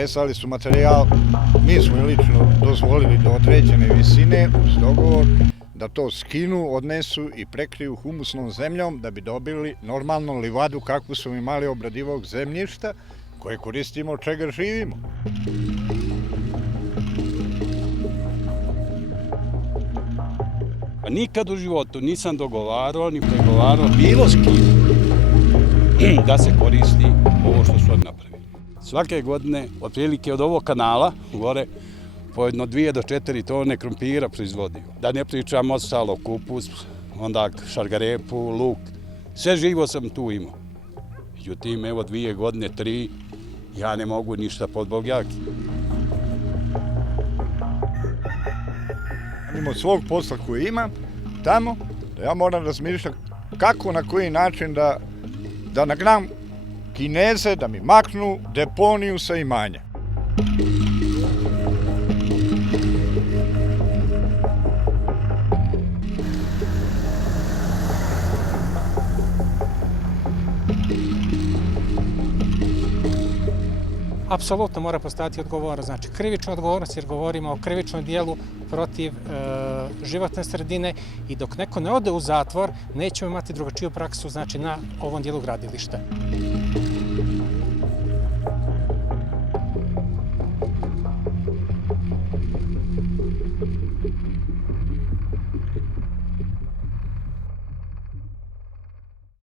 preslali su materijal, mi smo lično dozvolili do određene visine uz dogovor da to skinu, odnesu i prekriju humusnom zemljom da bi dobili normalnu livadu kakvu smo imali obradivog zemljišta koje koristimo, od čega živimo. Nikad u životu nisam dogovarao ni pregovarao bilo s kim da se koristi ovo što su oni napravili. Svake godine, otprilike od ovog kanala, gore, po jedno 2 do 4 tone krompira proizvodio. Da ne pričam ostalo, kupus, onda šargarepu, luk, sve živo sam tu imao. Međutim, evo 2 godine, 3, ja ne mogu ništa pod Bogjaki. Mimo svog posla koji imam tamo, da ja moram razmišljati kako, na koji način da nagnam Kineze da mi maknu deponiju sa imanja. Apsolutno mora postojati odgovornost, znači krivična odgovornost jer govorimo o krivičnom dijelu protiv životne sredine i dok neko ne ode u zatvor nećemo imati drugačiju praksu znači na ovom dijelu gradilišta.